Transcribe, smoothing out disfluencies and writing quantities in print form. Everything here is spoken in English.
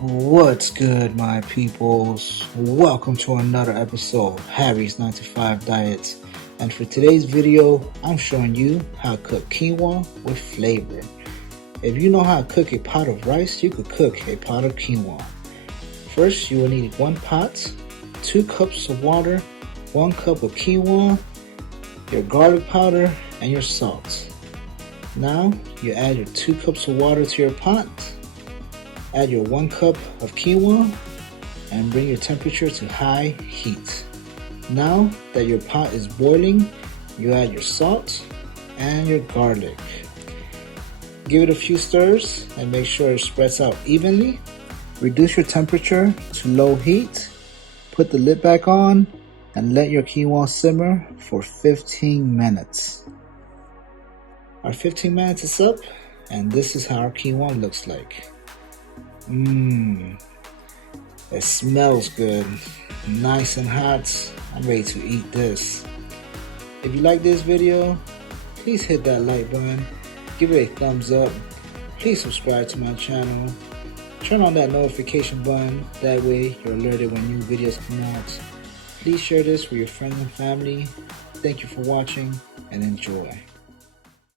What's good, my peoples? Welcome to another episode of Harry's 9 to 5 Diet. And for today's video, I'm showing you how to cook quinoa with flavor. If you know how to cook a pot of rice, you could cook a pot of quinoa. First, you will need 1 pot, 2 cups of water, 1 cup of quinoa, your garlic powder, and your salt. Now, you add your 2 cups of water to your pot. Add your 1 cup of quinoa and bring your temperature to high heat. Now that your pot is boiling, you add your salt and your garlic. Give it a few stirs and make sure it spreads out evenly. Reduce your temperature to low heat. Put the lid back on and let your quinoa simmer for 15 minutes. Our 15 minutes is up, and this is how our quinoa looks like. It smells good, nice and hot. I'm ready to eat this. If you like this video, please hit that like button, give it a thumbs up, please subscribe to my channel, turn on that notification button, that way you're alerted when new videos come out. Please share this with your friends and family. Thank you for watching and enjoy.